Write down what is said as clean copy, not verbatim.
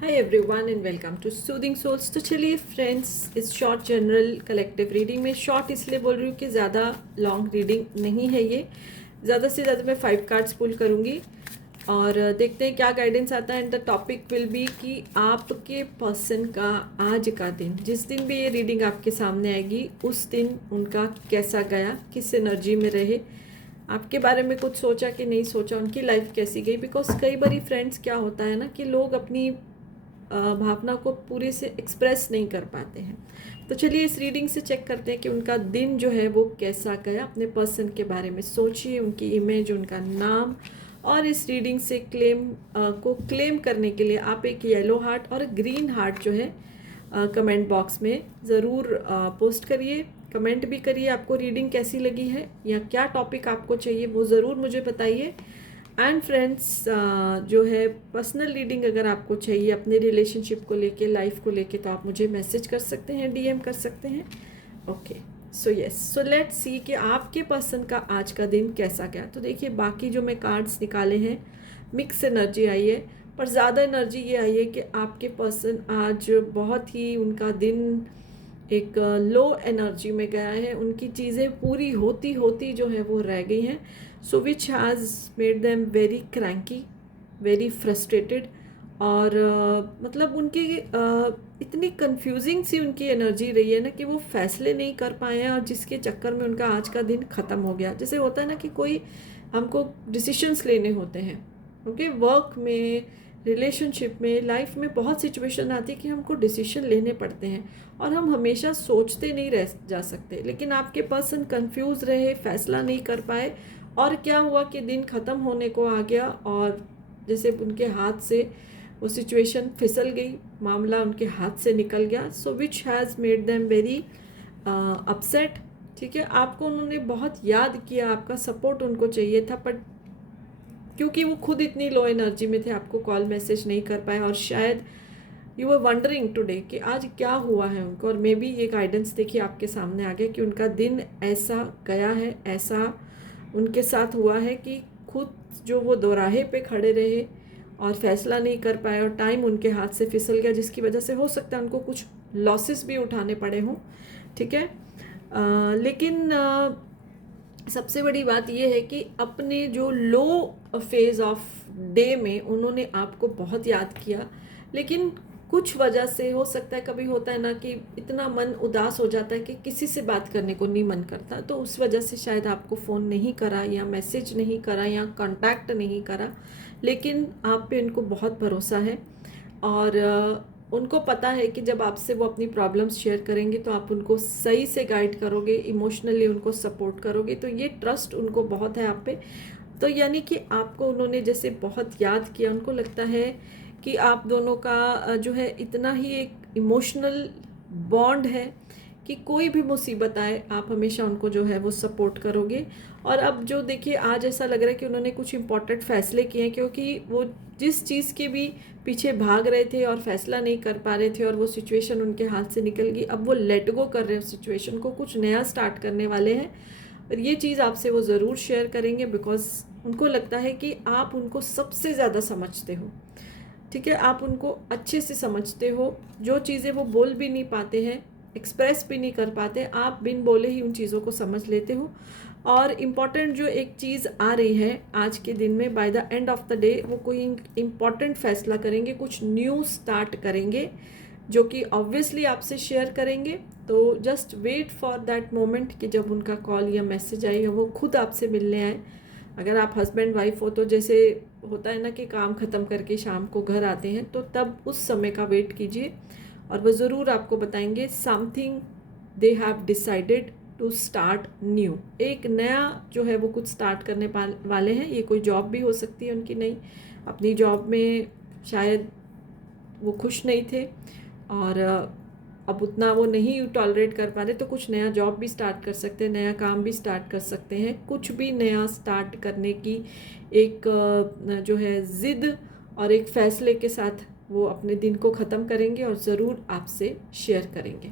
Hi everyone and welcome to soothing souls. तो चलिए friends, इस शॉर्ट जनरल कलेक्टिव रीडिंग में, शॉर्ट इसलिए बोल रही हूँ कि ज़्यादा लॉन्ग रीडिंग नहीं है ये। ज़्यादा से ज़्यादा मैं 5 कार्ड्स पुल करूँगी और देखते हैं क्या गाइडेंस आता है। And the topic will be कि आपके पर्सन का आज का दिन, जिस दिन भी ये रीडिंग आपके सामने आएगी उस दिन उनका कैसा गया, किस एनर्जी में रहे, आपके बारे में कुछ सोचा कि नहीं सोचा, उनकी लाइफ कैसी गई। बिकॉज कई बारी फ्रेंड्स क्या होता है ना कि लोग अपनी भावना को पूरे से एक्सप्रेस नहीं कर पाते हैं। तो चलिए इस रीडिंग से चेक करते हैं कि उनका दिन जो है वो कैसा गया। अपने पर्सन के बारे में सोचिए, उनकी इमेज, उनका नाम। और इस रीडिंग से को क्लेम करने के लिए आप एक येलो हार्ट और ग्रीन हार्ट जो है कमेंट बॉक्स में ज़रूर पोस्ट करिए। कमेंट भी करिए आपको रीडिंग कैसी लगी है या क्या टॉपिक आपको चाहिए, वो ज़रूर मुझे बताइए। एंड फ्रेंड्स, जो है पर्सनल रीडिंग अगर आपको चाहिए अपने रिलेशनशिप को लेके, लाइफ को लेके, तो आप मुझे मैसेज कर सकते हैं, डीएम कर सकते हैं। Okay, so yes, so let's see कि आपके पर्सन का आज का दिन कैसा गया। तो देखिए, बाकी जो मैं कार्ड्स निकाले हैं मिक्स एनर्जी आई है, पर ज़्यादा एनर्जी ये आई है कि आपके पर्सन आज बहुत ही, उनका दिन एक लो एनर्जी में गया है। उनकी चीज़ें पूरी होती होती जो है वो रह गई हैं। So which has made them very cranky, very frustrated. और मतलब उनकी इतनी कंफ्यूजिंग सी उनकी एनर्जी रही है ना कि वो फैसले नहीं कर पाए हैं, और जिसके चक्कर में उनका आज का दिन ख़त्म हो गया। जैसे होता है ना कि कोई हमको डिसीशंस लेने होते हैं, ओके, वर्क में, रिलेशनशिप में, लाइफ में बहुत सिचुएशन आती है कि हमको डिसीजन लेने पड़ते हैं और हम हमेशा सोचते नहीं रह जा सकते। लेकिन आपके पर्सन कंफ्यूज रहे, फैसला नहीं कर पाए, और क्या हुआ कि दिन ख़त्म होने को आ गया और जैसे उनके हाथ से वो सिचुएशन फिसल गई, मामला उनके हाथ से निकल गया। So which has made them very upset. ठीक है, आपको उन्होंने बहुत याद किया, आपका सपोर्ट उनको चाहिए था, बट क्योंकि वो खुद इतनी लो एनर्जी में थे आपको कॉल मैसेज नहीं कर पाए। और शायद यू आर वंडरिंग टुडे कि आज क्या हुआ है उनको। और मे बी ये गाइडेंस देखिए आपके सामने आ गया कि उनका दिन ऐसा गया है, ऐसा उनके साथ हुआ है कि खुद जो वो दोराहे पे खड़े रहे और फैसला नहीं कर पाए, और टाइम उनके हाथ से फिसल गया, जिसकी वजह से हो सकता है उनको कुछ लॉसेस भी उठाने पड़े हों। ठीक है, लेकिन सबसे बड़ी बात यह है कि अपने जो लो फेज़ ऑफ डे में उन्होंने आपको बहुत याद किया, लेकिन कुछ वजह से, हो सकता है कभी होता है ना कि इतना मन उदास हो जाता है कि किसी से बात करने को नहीं मन करता, तो उस वजह से शायद आपको फ़ोन नहीं करा या मैसेज नहीं करा या कांटेक्ट नहीं करा। लेकिन आप पे उनको बहुत भरोसा है, और उनको पता है कि जब आपसे वो अपनी प्रॉब्लम्स शेयर करेंगे तो आप उनको सही से गाइड करोगे, इमोशनली उनको सपोर्ट करोगे। तो ये ट्रस्ट उनको बहुत है आप पे। तो यानी कि आपको उन्होंने जैसे बहुत याद किया, उनको लगता है कि आप दोनों का जो है इतना ही एक इमोशनल बॉन्ड है कि कोई भी मुसीबत आए आप हमेशा उनको जो है वो सपोर्ट करोगे। और अब जो देखिए, आज ऐसा लग रहा है कि उन्होंने कुछ इम्पोर्टेंट फैसले किए हैं, क्योंकि वो जिस चीज़ के भी पीछे भाग रहे थे और फैसला नहीं कर पा रहे थे और वो सिचुएशन उनके हाथ से निकल गई, अब वो लेट गो कर रहे हैं सिचुएशन को, कुछ नया स्टार्ट करने वाले हैं। और ये चीज़ आपसे वो ज़रूर शेयर करेंगे, बिकॉज उनको लगता है कि आप उनको सबसे ज़्यादा समझते हो। ठीक है, आप उनको अच्छे से समझते हो, जो चीज़ें वो बोल भी नहीं पाते हैं, एक्सप्रेस भी नहीं कर पाते, आप बिन बोले ही उन चीज़ों को समझ लेते हो। और इम्पॉर्टेंट जो एक चीज़ आ रही है आज के दिन में, by the end of the day वो कोई इम्पॉर्टेंट फैसला करेंगे, कुछ न्यू स्टार्ट करेंगे, जो कि ऑब्वियसली आपसे शेयर करेंगे। तो just wait for that moment कि जब उनका कॉल या मैसेज आए या वो खुद आपसे मिलने आए। अगर आप हस्बैंड वाइफ हो तो जैसे होता है ना कि काम ख़त्म करके शाम को घर आते हैं, तो तब उस समय का वेट कीजिए, और वो ज़रूर आपको बताएंगे something they have decided to start new. एक नया जो है वो कुछ स्टार्ट करने वाले हैं। ये कोई जॉब भी हो सकती है उनकी नई, अपनी जॉब में शायद वो खुश नहीं थे और अब उतना वो नहीं टॉलरेट कर पा रहे, तो कुछ नया जॉब भी स्टार्ट कर सकते हैं, नया काम भी स्टार्ट कर सकते हैं। कुछ भी नया स्टार्ट करने की एक जो है ज़िद और एक फ़ैसले के साथ वो अपने दिन को ख़त्म करेंगे और ज़रूर आपसे शेयर करेंगे।